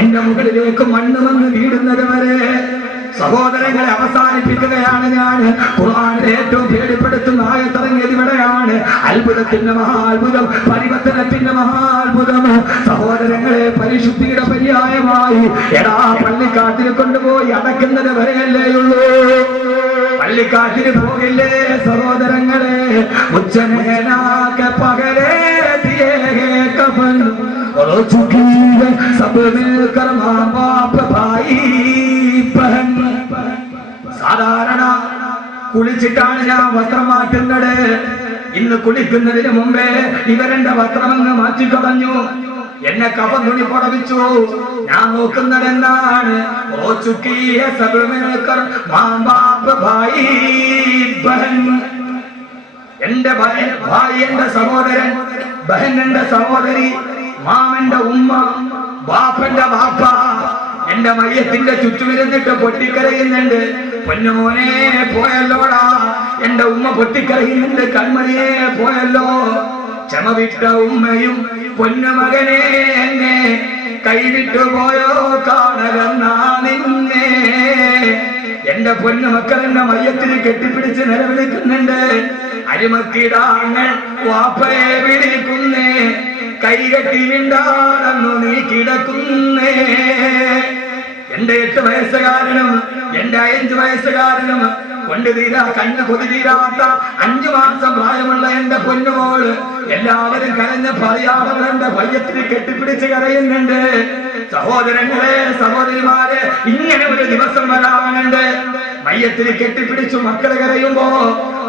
നിന്റെ മുകളിലേക്ക് മണ്ണ് വന്ന് വീടുന്നത് വരെ സഹോദരങ്ങളെ അവസാനിപ്പിക്കുകയാണ് ഞാൻ. ഖുർആനിലെ ഏറ്റവും പേടിപ്പെടുത്തുന്ന ആയത്തിറങ്ങിയത് ഇവിടെയാണ്. അത്ഭുതത്തിന്റെ മഹാത്ഭുതം, പരിവർത്തനത്തിന്റെ മഹാത്ഭുതം. സഹോദരങ്ങളെ, പരിശുദ്ധിയുടെ പര്യായമായി എടാ പള്ളിക്കാട്ടിൽ കൊണ്ടുപോയി അടയ്ക്കുന്നത് വരെയല്ലേയുള്ളൂ. പള്ളിക്കാട്ടിന് പോകില്ലേ സഹോദരങ്ങളെ? ഉച്ചനേനാക്കെ പകരേ ദിയേ കഫൻ और चुकी है सब मिलकर मां बाप भाई बहन. സാധാരണ കുളിച്ചിട്ടാണ് ഞാൻ വസ്ത്രം മാറ്റുന്നത്. ഇന്ന് കുളിക്കുന്നതിന് മുമ്പേ ഇവരെന്റെ വസ്ത്രമങ്ങ് മാറ്റിക്കളഞ്ഞു. എന്നെ കഫൻ തുണി പുറവിച്ചു. ഞാൻ നോക്കുന്നത് എന്താണ്? ഓ ചുക്കിയ സബ് മിൽക്കർ മാം ബാപ്പ് ഭായി ബഹൻ. എന്റെ ഭായി എന്റെ സഹോദരൻ, ബഹൻ എന്റെ സഹോദരി, മാമന്റെ ഉമ്മ, ബാപ്പന്റെ ബാപ്പ എന്റെ മയ്യത്തിന്റെ ചുറ്റുമിരുന്നിട്ട് പൊട്ടിക്കരയുന്നുണ്ട്. പൊന്നുമോനെ പോയല്ലോടാ, എന്റെ ഉമ്മ പൊട്ടിക്കരയുന്നുണ്ട്. കൺമണിയെ പോയല്ലോ. ക്ഷമവിട്ട ഉമ്മയും പൊന്നുമകനെ എന്നെ കൈവിട്ടു പോയോ കാണലെന്നാ നിന്നെ. എന്റെ പൊന്നുമക്കൾ എന്റെ മയ്യത്തിന് കെട്ടിപ്പിടിച്ച് നിലവിളിക്കുന്നുണ്ട്. അരിമക്കിടാങ്ങൾ വാപ്പയെ വിളിക്കുന്നേ, കൈകെട്ടി മിണ്ടാണെന്നു നീ കിടക്കുന്നേ. എന്റെ 8 വയസ്സുകാരനും എന്റെ 5 വയസ്സുകാരനും കൊണ്ടുതീരാ കണ്ണ് കൊതിതീരാത്ത 5 മാസം പ്രായമുള്ള എന്റെ പൊന്നുമോള് എല്ലാവരും കരഞ്ഞ് പറയാതെ എന്റെ ഭയത്തിന് കെട്ടിപ്പിടിച്ച് കരയുന്നുണ്ട്. സഹോദരങ്ങളെ, സഹോദരിമാരെ, ഇങ്ങനെ ഒരു ദിവസം വരാനുണ്ട്. മയ്യത്തിന് കെട്ടിപ്പിടിച്ചു മക്കളെ കരയുമ്പോ,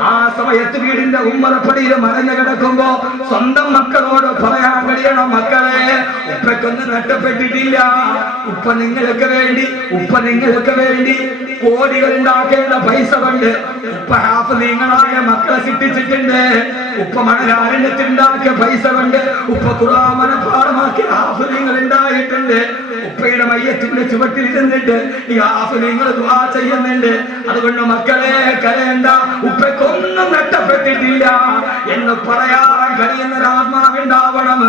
ആ സമയത്ത് വീടിന്റെ ഉമ്മറപ്പടിയിൽ മറഞ്ഞു കിടക്കുമ്പോ സ്വന്തം മക്കളോട് പറയാൻ കഴിയണം, മക്കളെ ഉപ്പയ്ക്കൊന്നും നഷ്ടപ്പെട്ടിട്ടില്ല. ഉപ്പ നിങ്ങൾക്ക് വേണ്ടി കോടികൾ ഉണ്ടാക്കേണ്ട പൈസ കൊണ്ട് ഉപ്പ ഹാഫിളീങ്ങളായ മക്കളെ സൃഷ്ടിച്ചിട്ടുണ്ട്. ഉപ്പ മണലാരണ്യത്തിനുണ്ടാക്കിയ പൈസ കൊണ്ട് ഉപ്പ ഖുർആൻ മനഃപാഠമാക്കിയ ഹാഫിളീങ്ങൾ ഉണ്ടായിട്ടുണ്ട്. ഉപ്പയുടെ മയ്യത്തിന്റെ ചുവട്ടിലിരുന്നിട്ട് ഈ ഹാഫിളീങ്ങൾ ദുആ ചെയ്യുന്നുണ്ട്. അതുകൊണ്ട് മക്കളെ കരയണ്ട, ഉപ്പയ്ക്കൊന്നും നഷ്ടപ്പെട്ടിട്ടില്ല എന്ന് പറയാൻ കഴിയുന്ന ആത്മാവുണ്ടാവണം.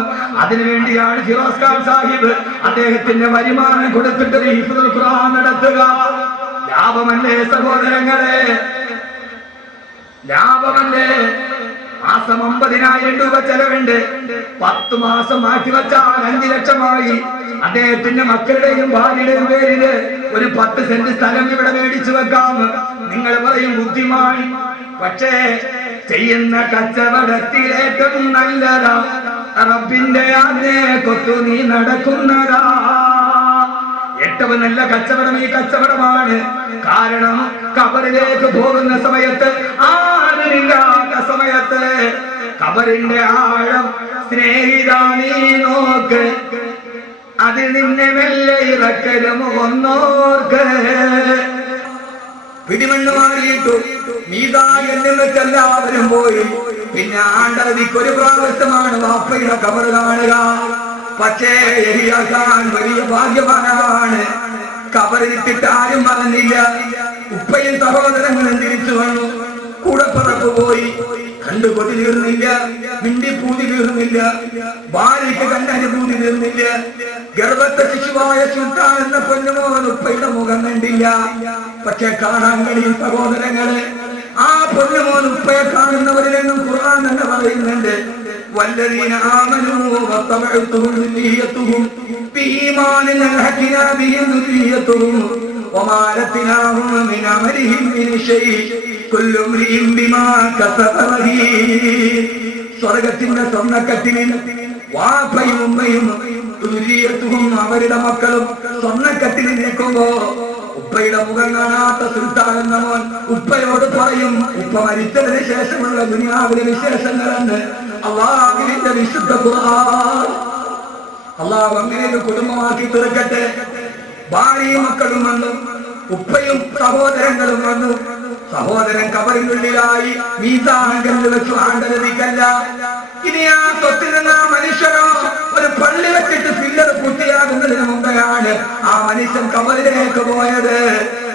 അതിനുവേണ്ടിയാണ് ഫിറോസ് ഖാൻ സാഹിബ് അദ്ദേഹത്തിന്റെ വരുമാനം കൊടുത്തിട്ട് ഹിഫ്ദുൽ ഖുർആൻ നടത്തുക. ലാഭമല്ലേ സഹോദരങ്ങളെ, ലാഭമല്ലേ? മാസം 50,000 രൂപ ചെലവുണ്ട്. 10 മാസം മാറ്റിവെച്ചാൽ 5 ലക്ഷമായി. അദ്ദേഹത്തിന്റെ മക്കളുടെയും ഭാര്യയുടെയും പേരില് ഒരു 10 സെന്റ് സ്ഥലം ഇവിടെ മേടിച്ചു വെക്കാം. നിങ്ങൾ പറയും ബുദ്ധിമാൻ. പക്ഷേ ചെയ്യുന്ന കച്ചവടത്തിലേറ്റവും നല്ലതാ റബ്ബിന്റെ ആജ്ഞ കൊത്തു നീ നടക്കുന്നതാ. ഏറ്റവും നല്ല കച്ചവടം ഈ കച്ചവടമാണ്. കാരണം ഖബറിലേക്ക് പോകുന്ന സമയത്ത്, ആരില്ലാത്ത സമയത്ത്, ഖബറിന്റെ ആഴം സ്നേഹിതാ നീ നോക്ക്, അതിൽ നിന്നെ മെല്ലെ ഇറക്കലും ഒന്നോർക്ക്. പിടിമണ്ണ് മാറിയിട്ടു മീതായെന്ന് എല്ലാവരും പോയി. പിന്നെ ആണ്ടതിക്കൊരു പ്രാവശ്യമാണ് വാപ്പയുടെ ഖബർ കാണുക. പക്ഷേ യഹിയാൻ വലിയ ഭാഗ്യവാനാണ്. ഖബറിലിട്ടിട്ട് ആരും പറഞ്ഞില്ല. ഉപ്പയും സഹോദരങ്ങളും തിരിച്ചു വന്നു. കൂടപ്പറപ്പ് പോയി. കണ്ടു കൊതി തീർന്നില്ല, മിണ്ടിപ്പൂതി തീർന്നില്ല, ഭാര്യയ്ക്ക് കണ്ടനുഭൂതി തീർന്നില്ല. ഗർഭത്തെ ശിശുവായ സുൽത്താൻ എന്ന പൊന്നുമോൻ ഉപ്പയുടെ മുഖം കണ്ടില്ല. പക്ഷെ കാണാൻ കഴിയും സഹോദരങ്ങളെ. ആ പൊന്നുമോൻ ഉപ്പയെ കാണുന്നവരിലെന്നും ഖുർആൻ തന്നെ പറയുന്നുണ്ട്, വല്ലദീന ആമനൂ വത്തബഅതുഹും ദുരിയത്തുഹും ബീമാനിൻ അൽഹഖനാ ബിഹിം ദുരിയത്തുഹും വമാ ലത്നാഹും മിൻ അമലിഹിം മിൻ ശൈഇ കുല്ലു ഇംറിഇൻ ബിമാ കസബ റഹീൻ. സ്വർഗ്ഗത്തിന്റെ സ്വർണ്ണക്കട്ടിലിൽ വാപ്പയും ഉമ്മയും ദുരിയത്തുഹും അവരുടെ മക്കളും സ്വർണ്ണക്കട്ടിലിൽ നിൽക്കുമ്പോ ഉപ്പയുടെ മുഖം കാണാത്ത സുൽത്താൻ എന്ന മോൻ ഉപ്പയോട് പറയും, ഉപ്പ മരിച്ചതിന് ശേഷമുള്ള ദുനിയാവിലെ വിശേഷങ്ങളെന്ന് അല്ലാഹുവിന്റെ വിശുദ്ധ ഖുർആൻ. അല്ലാഹു അങ്ങനെ ഒരു കുടുംബമാക്കി തീർക്കട്ടെ. ഭാര്യയും മക്കളും വന്നു, ഉപ്പയും സഹോദരങ്ങളും വന്നു. സഹോദരൻ ഖബറിനുള്ളിലായി മീസാങ്കലിൽ വെച്ചു ആണ്ടതിക്കല്ല. ഇനി ആ സ്വത്തിൽ നിന്ന് ആ മനുഷ്യനോ ഒരു പള്ളി വെച്ചിട്ട് ഫില്ലർ പൂർത്തിയാകുന്നതിന് മുമ്പെയാണ് ആ മനുഷ്യൻ ഖബറിലേക്ക് പോയത്.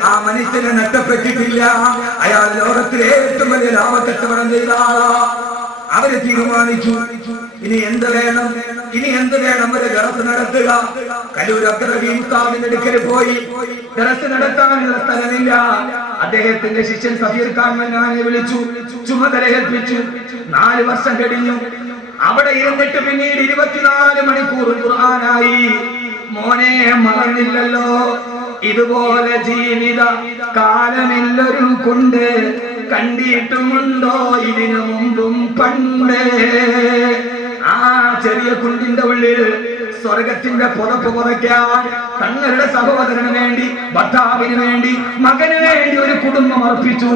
ആ മനുഷ്യനെ നഷ്ടപ്പെട്ടിട്ടില്ല. അയാൾ ലോകത്തിലെ ഏറ്റവും വലിയ ലാഭക്കച്ചവടം ചെയ്ത ആളാ. അവര് തീരുമാനിച്ചു, ഇനി എന്ത് വേണം? ഇനി എന്ത് വേണം? ഒരു ദർസ് നടത്തുക. കലൂർ അബ്ദുറഹീം ഉസ്താദിന്റെ അടുക്കൽ പോയി ദർസ് നടത്താനുള്ള സ്ഥലമില്ല. അദ്ദേഹത്തിന്റെ ശിഷ്യൻ സഫീർ ഖാൻ മന്നാനെ വിളിച്ചു, ചുമതല ഏൽപ്പിച്ചു. 4 വർഷം കഴിഞ്ഞു. അവിടെ ഇരുന്നിട്ട് പിന്നീട് 24 മണിക്കൂർ ഖുർആനായി. മോനെ മറന്നില്ലല്ലോ, ഇതുപോലെ ജീവിത കാലമെല്ലൊരു കൊണ്ട് കണ്ടിട്ടുമുണ്ടോ ഇതിനു മുമ്പും പണ്ട്? ആ ചെറിയ കുണ്ടിന്റെ ഉള്ളിൽ സ്വർഗത്തിന്റെ പുതപ്പ് പുതയ്ക്കാൻ തങ്ങളുടെ സഹോദരന് വേണ്ടി, ഭർത്താവിന് വേണ്ടി, മകന് വേണ്ടി ഒരു കുടുംബം അർപ്പിച്ചു.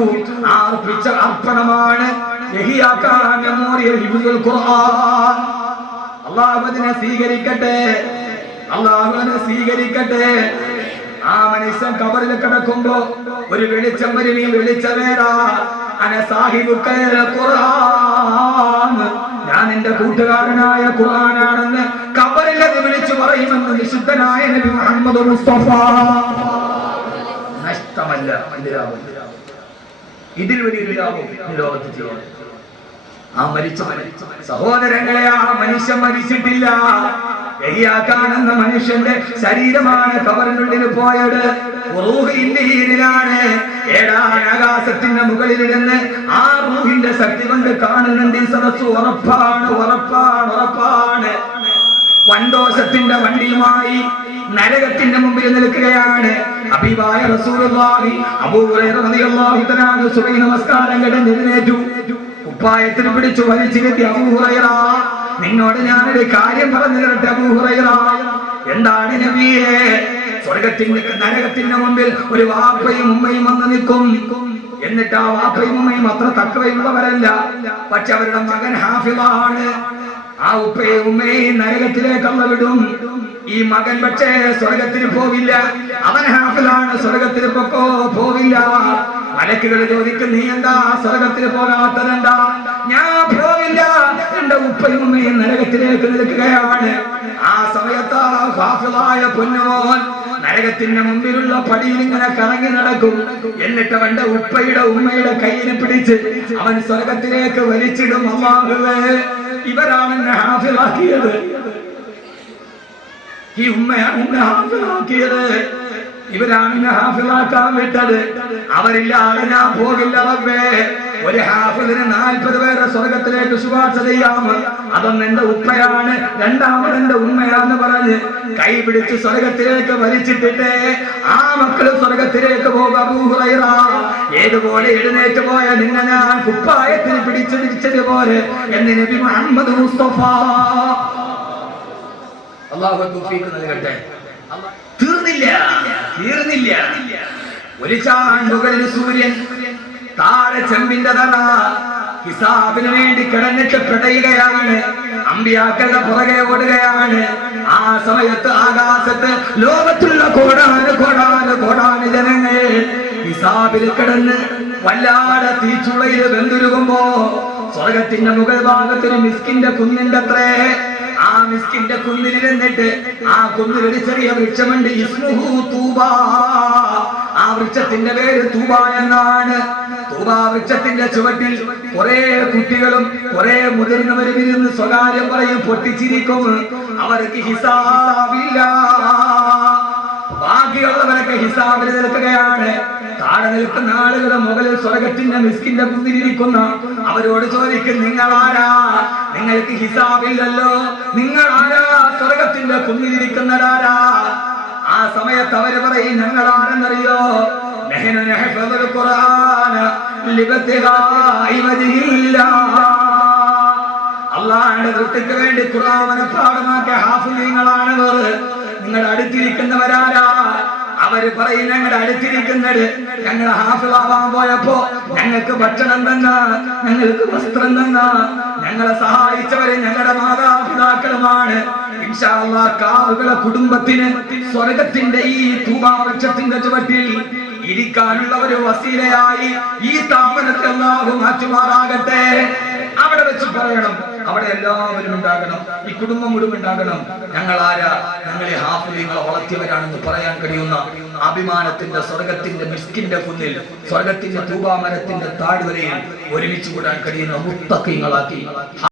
ആ അർപ്പിച്ച അർപ്പണമാണ് യഹിയാ ഖാൻ മെമ്മോറിയൽ ഹിഫ്ദുൽ ഖുർആൻ. അല്ലാഹു അതിനെ സ്വീകരിക്കട്ടെ, അല്ലാഹു അതിനെ സ്വീകരിക്കട്ടെ. ആ മനുഷ്യൻ കബറിൽ കിടക്കുമ്പോ ഒരു വെളിച്ചം വരും. ഈ വെളിച്ചമേടാ അന സാഹിബുക്കൽ ഖുർആൻ, ഞാൻ എന്റെ കൂട്ടുകാരനായ ഖുർആനാണെന്ന് കബറിൽ അത് വിളിച്ചു പറയുമെന്ന് വിശുദ്ധനായ നബി മുഹമ്മദ് മുസ്തഫ. നഷ്ടമല്ല ഇതിൽ വലിയൊരു ലാഭം ലോകത്ത് ചെയ്യാൻ. ആ മരിച്ച സഹോദരങ്ങളെ, ആ മനുഷ്യൻ മരിച്ചിട്ടില്ല. യഹിയാ ഖാൻ എന്ന മനുഷ്യന്റെ ശരീരമാണ് കബറിനുള്ളിൽ പോയത്. റൂഹ് ഇന്ത്യയിലാണ്. 7ാം ആകാശത്തിന്റെ മുകളിലിരുന്ന് ആ റൂഹിന്റെ ശക്തി കൊണ്ട് കാണുന്നുണ്ട് ഈ സദസ്സ്. ഉറപ്പാണ്, ഉറപ്പാണ്, ഉറപ്പാണ്. വണ്ടോഷത്തിന്റെ വണ്ടിയുമായി നരകത്തിന്റെ മുമ്പിൽ നിൽക്കുകയാണ്. ഹബീബായ റസൂലുള്ളാഹി അബൂ ഹുറൈറ റളിയല്ലാഹു തആല സുബഹി നമസ്കാരം കഴിഞ്ഞ് എഴുന്നേറ്റു. കുപ്പായത്തിന് പിടിച്ചു വലിച്ചിരുത്തി, അബൂ ഹുറൈറ, നിന്നോട് ഞാനൊരു കാര്യം പറഞ്ഞു തരട്ടെ അബൂ ഹുറൈറ. എന്താണ് നബിയേ? സ്വർഗത്തിന്റെ നരകത്തിന്റെ മുമ്പിൽ ഒരു വാപ്പയും ഉമ്മയും വന്ന് നിൽക്കും. എന്നിട്ട് ആ വാപ്പയും ഉമ്മയും അത്ര തക്കവയുള്ളവരല്ല, പക്ഷെ അവരുടെ മകൻ ഹാഫിളാണ്. ആ ഉപ്പയും ഉമ്മയും നരകത്തിലേക്ക് വിടും. ഈ മകൻ പക്ഷേ സ്വർഗത്തിന് പോവില്ല. അവൻ ഹാഫിളാണ്, സ്വർഗത്തിന് പോവില്ല. മലക്കുകൾ ചോദിക്കും, നീ എന്താ സ്വർഗത്തിന് പോകാത്തതെന്താ? ഞാൻ പോവില്ല, എന്റെ ഉപ്പയും ഉമ്മയും നരകത്തിലേക്ക് നിൽക്കുകയാണ്. ആ സമയത്ത് ഹാഫിളായ പൊന്നുമോൻ നരകത്തിന്റെ മുമ്പിലുള്ള പടിയിൽ ഇങ്ങനെ കറങ്ങി നടക്കും. എന്നിട്ട് അവന്റെ ഉപ്പയുടെ ഉമ്മയുടെ കയ്യിൽ പിടിച്ച് അവൻ സ്വർഗത്തിലേക്ക് വലിച്ചിടും. അല്ലാഹുവേ, ഇവരാണ് എന്നെ ഹാഫിളാക്കിയത്, ഈ ഉമ്മയാണ് എന്നെ ഹാഫിളാക്കിയത്, ഇവരാണ് എന്നെ ഹാഫിളാക്കാൻ വിട്ടത്. അവരില്ലാതെ ഞാൻ പോകില്ല റബ്ബേ. ഒരു ഹാഫിളിന് 40 പേരെ സ്വർഗത്തിലേക്ക് ശുപാർശ ചെയ്യാം. അതൊന്നും എന്റെ ഉപ്പയാണ്, രണ്ടാമത് എന്റെ ഉമ്മയാന്ന് പറഞ്ഞ് കൈ പിടിച്ച് സ്വർഗത്തിലേക്ക് വലിച്ചിട്ടിട്ട് ആ മക്കള് സ്വർഗത്തിലേക്ക് പോകും. അബൂ ഹുറൈറ, ഏതുപോലെ എഴുന്നേറ്റ് പോയ നിന്നെ ഞാൻ കുപ്പായത്തിന് പിടിച്ചു തിരിച്ചതുപോലെ എന്ന് നബി മുഹമ്മദ് മുസ്തഫ. അല്ലാഹു തൗഫീഖ് നൽകട്ടെ. തീർന്നില്ല. ഒരു ചാണ്ടുകളിൽ സൂര്യൻ, താഴെ ചെമ്പിന്റെ തല. ഹിസാബിന് വേണ്ടി കിടന്നിട്ട് പിടയുകയാണ്. അമ്പിയാക്കളുടെ പുറകെ ഓടുകയാണ്. ആ സമയത്ത് ആകാശത്ത് ലോകത്തുള്ള കോടാന് ജനങ്ങൾ ഹിസാബിൽ കിടന്ന് വല്ലാതെ തീച്ചുളയിൽ വെന്തുരുകുമ്പോ സ്വർഗത്തിന്റെ മുകൾ ഭാഗത്തൊരു മിസ്കിന്റെ കുന്നിന്റെ അത്രേ. ആ മിസ്കിന്റെ കുന്നിലിരുന്നിട്ട് ആ കുന്നിലൊരു ചെറിയ വൃക്ഷമുണ്ട്, ഇസ്മുഹു തൂബ. ആ വൃക്ഷത്തിന്റെ പേര് തൂബ എന്നാണ്. തൂബ വൃക്ഷത്തിന്റെ ചുവട്ടിൽ കുറെ കുട്ടികളും കുറെ മുതിർന്നവരും ഇരുന്ന് സ്വകാര്യം പറയും, പൊട്ടിച്ചിരിക്കും. അവർക്ക് ഹിസാബില്ല. ബാക്കിയുള്ളവരൊക്കെ ഹിസാബിൽ നിൽക്കുകയാണ്. താഴെ നിൽക്കുന്ന ആളുകളുടെ മുകളിൽ സ്വർഗത്തിന്റെ മിസ്കിന്റെ കുന്നിലിരിക്കുന്ന അവരോട് ചോദിക്കും, നിങ്ങളാരാ? നിങ്ങൾക്ക് ഹിസാബില്ലല്ലോ, നിങ്ങളാരാ? സ്വർഗത്തിന്റെ കുന്നിലിരിക്കുന്നവരാരാ? ആ സമയത്ത് അവര് പറയും, ഞങ്ങളാരെന്നറിയോ? അല്ലാഹുവിന്റെ ദൃഷ്ടിക്ക് വേണ്ടി ഖുർആൻ മനഃപാഠമാക്കിയ ഹാഫിളീങ്ങളാണവർ. നിങ്ങളുടെ അടുത്തിരിക്കുന്നവരാരാ? അവര് പറയും, ഞങ്ങളുടെ അടുത്തിരിക്കുന്നത് ഞങ്ങളെ ഹാഫിളാവാൻ പോയപ്പോ ഞങ്ങൾക്ക് ഭക്ഷണം തന്ന, ഞങ്ങൾക്ക് വസ്ത്രം തന്ന, ഞങ്ങളെ സഹായിച്ചവര് ഞങ്ങളുടെ മാതാപിതാക്കളുമാണ്. ഇൻഷാ അല്ലാഹ് കാവുകളെ കുടുംബത്തിന് സ്വർഗത്തിന്റെ ഈ തൂബാ വൃക്ഷത്തിന്റെ ചുവട്ടിൽ ഇരിക്കാനുള്ള ഒരു വസീലയായി ഈ സ്ഥാപനത്തെ അല്ലാഹു മാറ്റുമാറാകട്ടെ. അവിടെ വെച്ച് പറയണം, അവിടെ എല്ലാവരും ഉണ്ടാകണം, ഈ കുടുംബം മുഴുവൻ ഉണ്ടാകണം. ഞങ്ങൾ ആരാ? ഞങ്ങളെ ഹാഫിളീങ്ങളെ വളർത്തിയവരാണെന്ന് പറയാൻ കഴിയുന്ന അഭിമാനത്തിന്റെ സ്വർഗത്തിന്റെ മിസ്കിന്റെ കുന്നിൽ, സ്വർഗത്തിന്റെ തൂബാ മരത്തിന്റെ താഴ്വരയിൽ ഒരുമിച്ച് കൂടാൻ കഴിയുന്ന മുത്തഖീങ്ങളാക്കി